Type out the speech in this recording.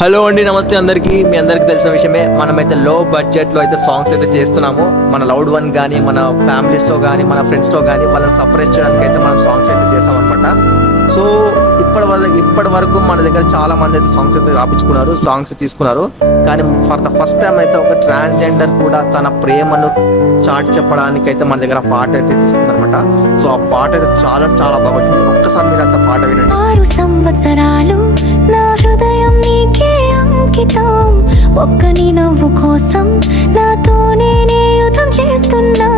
Hello అండి, నమస్తే అందరికీ. మీ అందరికీ తెలిసిన విషయమే, మనమైతే లో బడ్జెట్లో అయితే సాంగ్స్ అయితే చేస్తున్నాము. మన లౌడ్ వన్ కానీ, మన ఫ్యామిలీస్లో కానీ, మన ఫ్రెండ్స్లో కానీ వాళ్ళని సపరేట్ చేయడానికి అయితే మనం సాంగ్స్ అయితే చేసామన్నమాట. సో ఇప్పటి వరకు మన దగ్గర చాలా మంది అయితే సాంగ్స్ అయితే రాపించుకున్నారు, సాంగ్స్ తీసుకున్నారు. కానీ ఫర్ ద ఫస్ట్ టైం అయితే ఒక ట్రాన్స్జెండర్ కూడా తన ప్రేమను చాటి చెప్పడానికి అయితే మన దగ్గర పాట అయితే తీసుకుందనమాట. సో ఆ పాట అయితే చాలా చాలా బాగా వచ్చింది. ఒక్కసారి మీరు అంత పాట వినండి. 6 సంవత్సరాలు నా హృదయం నీకే అంకితం. ఒక్క నీ నవ్వు కోసం నాతో నేనే యుద్ధం చేస్తున్నా.